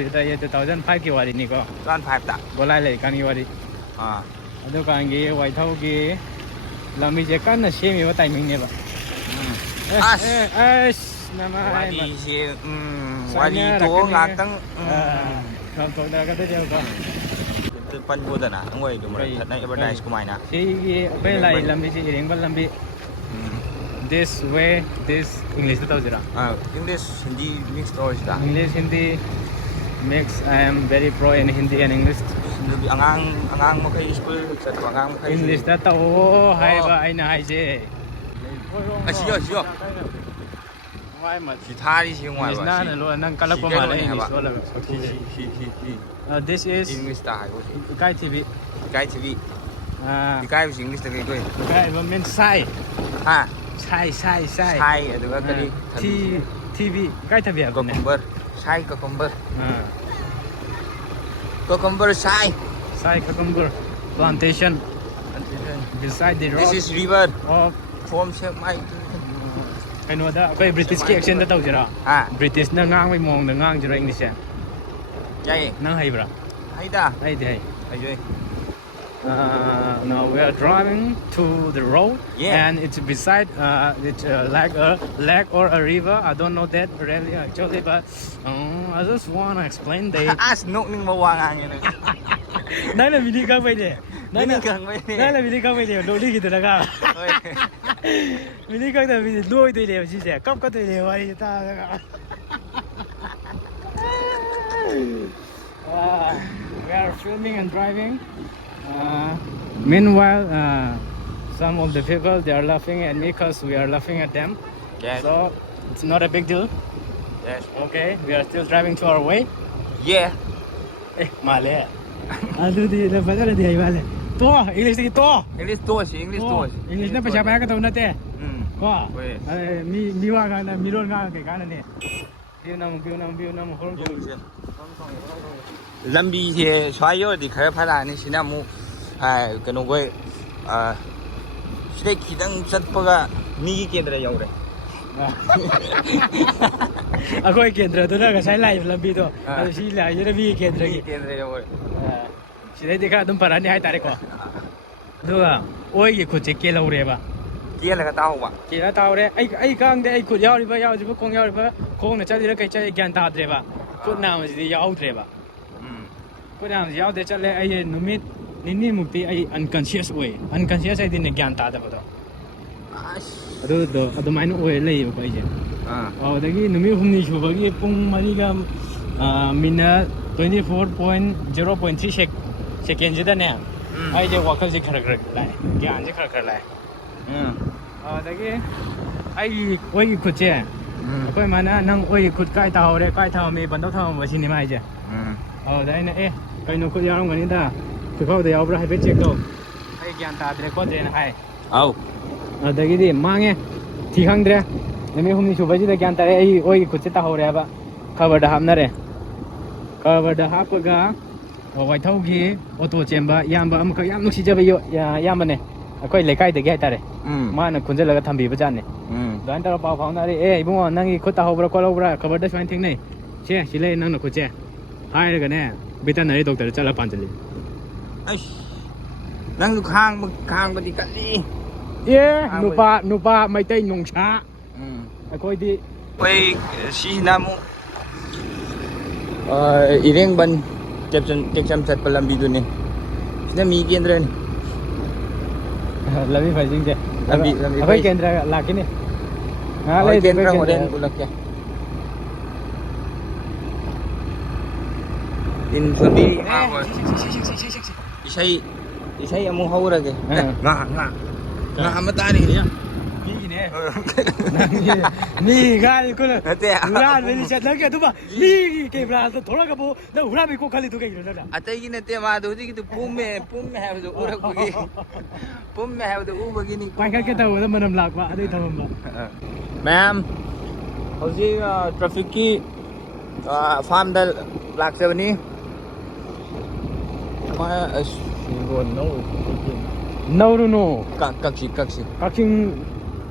ये 2005 की वाली निको 2005 ता गोलाई ले कानी वाली अदो कांगी वाइथाउ की लंबी जे कन्न सेमी व टाइमिंग ने बा नमा वाली से वाली तो ngakang không không da ka te jao ka pan bu da na ngoi du ma that nai advertise kumai na si pe lai lambi si ring bal lambi this way this English tau jira English Hindi mixed or is that English Hindi mix. I am very pro in Hindi and English. Angang mo kay school sa angang mo kay English na tao hai ba ai na hai je siyo why ma si thari si ngwa ba na na lo nang kalak pa ma English wala this is English ta hai kai TV kai English ta kai koi kai ba men sai ha sai aduga kali TV kai tabi ko cucumber sai cucumber sai cucumber plantation beside the road. This is river of form shape mai I know that koi British ki accent tau jira British na ngang mai mong na ngang jira English ya jai nang hai bra hai da hai dai ai now we are driving to the road and it's beside it's like a lake or a river. I don't know that really actually, but I just want to explain the as no ning ma wa ngang ne nai la video ka bai de nai la video ka bai de lo li ki da ga video ka da video loi de le ji je kap ka de le wa ri ta ga we are filming and driving. Meanwhile, some of the people they are laughing at me because we are laughing at them. Yes. So it's not a big deal. Yes. Okay, we are still driving to our way. Yeah. Male. Aduh di lepas ada dia male. To English lagi to. English to. English na pasal apa kata nate? Ko. Mi wa kan mi ron kan ke kan ne. View nam hol. Lambi thì xoay vô thì khởi phát là nên xin mu cái nó quay sẽ khi đang rất bữa mi cái kia rồi Aku kendra tu lah, saya live lambi tu. Kalau si live jadi vi kendra ki. Sini dekha tum parani hai tarik ko. Dua, oi ki khut ke lau re ba. Kia là cái tao ba. Kia tao re, ai kang de ai khut yau ri ba yau ji ba kong yau ri ba. Kong na chali ra kai chai gyan ta de ba. Khut na ma ji yau tre ba. Khut na yau de chale ai numit nini mukti ai unconscious way. Unconscious ai din gyan ta da ba to. Ado main oi lei ba ai je. Dagi numi humni chubagi pung mani ga minute 24.0.3 second jida ne ai je wakal ji khar lai gyan ji khar lai dagi ai oi khut che koi mana nang oi khut kai ta hore kai tha me ban dau tha ma sin ni mai je dai na kai no khut yaram gani da khu khau da yaw bra hai be check do ai gyan ta dre ko je na hai dagi di mange thi khang dre nami humni chubaji da gyan tare ai oi khut ta hore ba cover da hamna re cover da hapaga wai thau gi auto chemba yamba amka yam nuksi jaba yo yamba ne akoi lekai de ge tare mana khunje laga thambi ba jan ne dan tar pa phang na re ibungo nangi khut ta hobra ko lobra cover da swain thing nei che sile nang na khut che hai ra ga ne veterinary doctor chala panjali ai nang lu khang ba di kali nupa mai tai nong cha akoi di oi si namu ireng ban kecam chat pelam bidu ni sina mi kendra ni lambi phajing je lambi akoi kendra lakini le kendra hoden ulak ya in sabi isai amu haura ke nga matari ya ni gal ko na ate uran me chat lagya tu ba ni ke bra to thoda ka bo na uran me ko khali tu kai na atai gi nate ma do ji tu pum me have do urak bagi pum me have do u bagi ni pai ka ke ta wa manam lak ba adai thamam ba ma'am hoji traffic ki farm da lak se bani ma no kaksi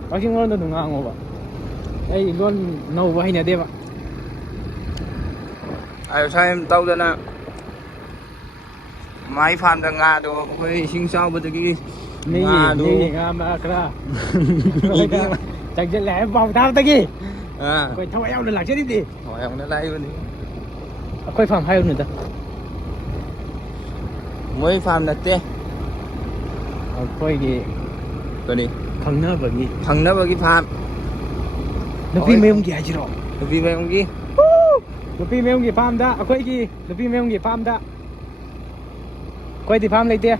Kaking orang tu ngang apa? Lon no wahai ni ada apa? ꯑꯩ ꯁꯥꯏꯝ ꯇꯧꯗꯅ ꯃꯥꯏ ꯐꯥꯔꯝꯗ ꯉꯥꯗꯣ ꯑꯩꯈꯣꯏ ꯏꯁꯤꯡ ꯆꯥꯎꯕꯗꯒꯤ ꯉꯥꯗꯣ ꯉꯥ ꯈꯔ ꯆꯪꯁꯤꯜꯂꯦ ꯍꯥꯏꯕ ꯄꯥꯎ ꯇꯥꯕꯗꯒꯤ ꯑꯩꯈꯣꯏ ꯊꯋꯥꯏ ꯌꯥꯎꯅ ꯂꯥꯛꯆꯔꯤꯗꯤ. ꯊꯋꯥꯏ ꯌꯥꯎꯅ ꯂꯥꯛꯏꯕꯅꯤ. ꯑꯩꯈꯣꯏ ꯐꯥꯔꯝ ꯍꯥꯏꯔꯨꯅꯨꯗ. ꯃꯣꯏ ꯐꯥꯔꯝ ꯅꯠꯇꯦ. ꯑꯩꯈꯣꯏꯒꯤ ꯀꯔꯤ ꯈꯪꯅꯕꯒꯤ ꯐꯥꯔꯝ. ꯅꯨꯄꯤ ꯃꯌꯨꯝꯒꯤ ꯍꯥꯏꯁꯤꯔꯣ? ꯅꯨꯄꯤ ꯃꯌꯨꯝꯒꯤ. ꯅꯨꯄꯤ ꯃꯌꯨꯝꯒꯤ ꯐꯥꯔꯝꯗ ꯑꯩꯈꯣꯏꯒꯤ ꯅꯨꯄꯤ ꯃꯌꯨꯝꯒꯤ ꯐꯥꯔꯝꯗ. ꯑꯩꯈꯣꯏꯗꯤ ꯐꯥꯔꯝ ꯂꯩꯇꯦ.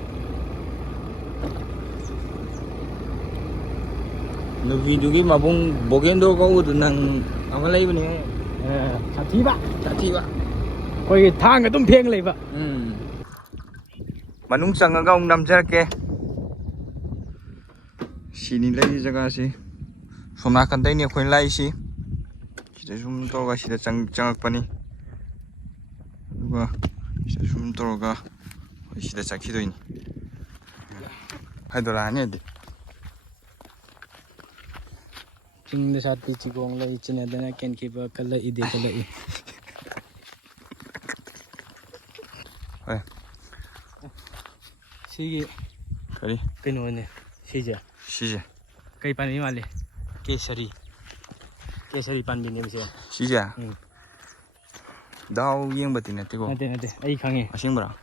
ꯅꯨꯄꯤꯗꯨꯒꯤ ꯃꯕꯨꯡ ꯕꯣꯒꯦꯟꯗꯣ ꯀꯧꯕꯗꯨ ꯅꯪ ꯑꯃ ꯂꯩꯕꯅꯦ. ꯁꯥꯊꯤꯕ. ꯑꯩꯈꯣꯏꯒꯤ ꯊꯥꯡ ꯑꯗꯨꯝ ꯊꯦꯡ ꯂꯩꯕ. ꯃꯅꯨꯡ ꯆꯪꯉꯒ ꯑꯃꯨꯛ ꯅꯝꯖꯔꯛꯀꯦ. ꯁꯤꯅꯤ ꯂꯩꯔꯤ ꯖꯒꯥꯁꯤ. ꯁꯣꯝ ꯅꯥꯀꯟꯗꯩꯅꯤ ꯑꯩꯈꯣꯏꯅ ꯂꯥꯛꯏꯁꯤ. ꯁꯤꯗ ꯁꯨꯝ ꯇꯧꯔꯒ ꯁꯤꯗ ꯆꯪꯉꯛꯄꯅꯤ. ꯑꯗꯨꯒ ꯁꯤꯗ ꯁꯨꯝ ꯇꯧꯔꯒ ꯑꯩꯈꯣꯏ ꯁꯤꯗ ꯆꯠꯈꯤꯗꯣꯏꯅꯤ. ꯍꯥꯏꯗꯣꯔꯛꯑꯅꯤ ꯑꯗꯨꯗꯤ. ꯆꯤꯡꯗ ꯁꯥꯠꯄꯤ ꯆꯤꯒꯣꯡ ꯂꯩ ꯆꯤꯟꯅꯗꯅ ꯀꯦꯟꯈꯤꯕ ꯀꯜꯂꯛꯏꯗꯤ ꯀꯜꯂꯛꯏ. ꯍꯣꯏ. ꯁꯤꯒꯤ ꯀꯔꯤ ꯀꯩꯅꯣꯅꯦ ꯁꯤꯁꯦ. ꯀꯩ ꯄꯥꯟꯕꯤ ꯃꯥꯜꯂꯤ? ꯀꯦꯁꯔꯤ ꯄꯥꯟꯕꯤꯅꯦꯕꯁꯦ. ꯁꯤꯁꯦ. ꯗꯥꯎ ꯌꯦꯡꯕꯗꯤ ꯅꯠꯇꯦꯀꯣ. ꯅꯠꯇꯦ ꯑꯩ ꯈꯪꯉꯦ. ꯑꯁꯦꯡꯕꯔꯥ?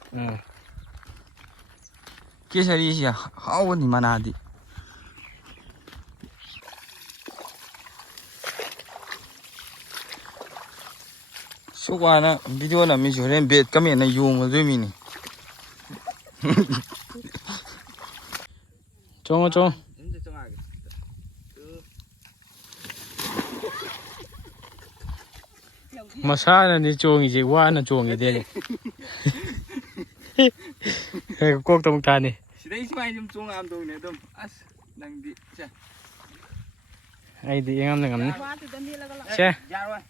ꯀꯦꯁꯔꯤꯁꯤ ꯍꯥꯎꯕꯅꯤ ꯃꯅꯥꯗꯤ. ꯁꯨꯛ ꯋꯥꯅ ꯚꯤꯗꯤꯑꯣ ꯅꯝꯃꯤꯁꯤ ꯍꯣꯔꯦꯟ ꯕꯦꯠ ꯀꯃꯦꯟꯅ ꯌꯣꯡꯉꯗꯣꯏꯃꯤꯅꯤ. ꯆꯣꯡꯉꯣ. ꯃꯁꯥꯅꯅꯤ ꯆꯣꯡꯉꯤꯁꯦ, ꯋꯥꯅ ꯆꯣꯡꯉꯤꯗꯦ. ꯀꯣꯛꯇ ꯑꯃꯨꯛ ꯊꯥꯅꯤ. ꯁꯤꯗꯩ ꯁꯨꯃꯥꯏꯅ ꯁꯨꯝ ꯆꯣꯡꯉꯛꯑꯝꯗꯧꯅꯦ ꯑꯗꯨꯝ. ꯑꯁ ꯅꯪꯗꯤ ꯁꯦ. ꯑꯩꯗꯤ ꯌꯥꯝꯅ ꯉꯝꯅꯤ. ꯁꯦ. ꯌꯥꯔꯣꯏ.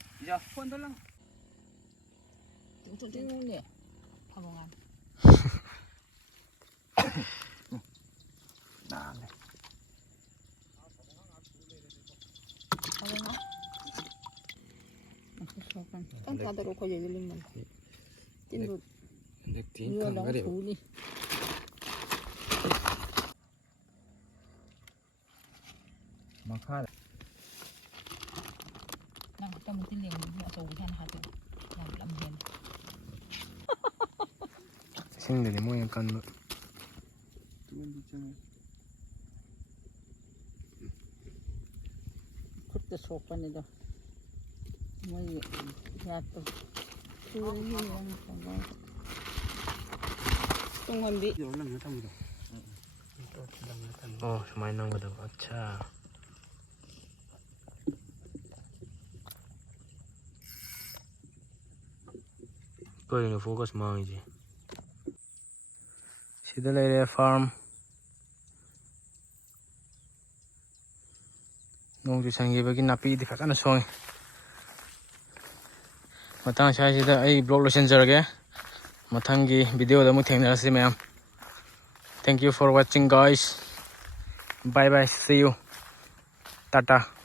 ꯃꯈꯥꯗ. ꯏꯁꯤꯡꯗꯗꯤ ꯃꯣꯏꯅ ꯀꯟꯕ. ꯈꯨꯠꯇ ꯁꯣꯛꯄꯅꯤꯗꯣ ꯃꯣꯏꯒꯤ ꯌꯥꯠꯇꯣ ꯇꯨꯡꯍꯟꯕꯤ. ꯑꯣ ꯁꯨꯃꯥꯏꯅ ꯅꯝꯒꯗꯕ. ꯑꯠꯆꯥ. ꯀꯩꯅꯣ ꯐꯣꯀꯁ ꯃꯥꯡꯉꯤꯁꯦ? ꯁꯤꯗ ꯂꯩꯔꯦ ꯐꯥꯔꯝ. ꯅꯣꯡ ꯆꯨꯁꯟꯈꯤꯕꯒꯤ ꯅꯥꯄꯤꯗꯤ ꯐꯖꯅ ꯁꯣꯡꯉꯤ. ꯃꯇꯥꯡ ꯁ꯭ꯋꯥꯏꯁꯤꯗ ꯑꯩ ꯕ꯭ꯂꯣꯛ ꯂꯣꯏꯁꯤꯟꯖꯔꯒꯦ. ꯃꯊꯪꯒꯤ ꯚꯤꯗꯤꯑꯣꯗ ꯑꯃꯨꯛ ꯊꯦꯡꯅꯔꯁꯤ ꯃꯌꯥꯝ. Thank you for watching guys. Bye bye. See you. Tata.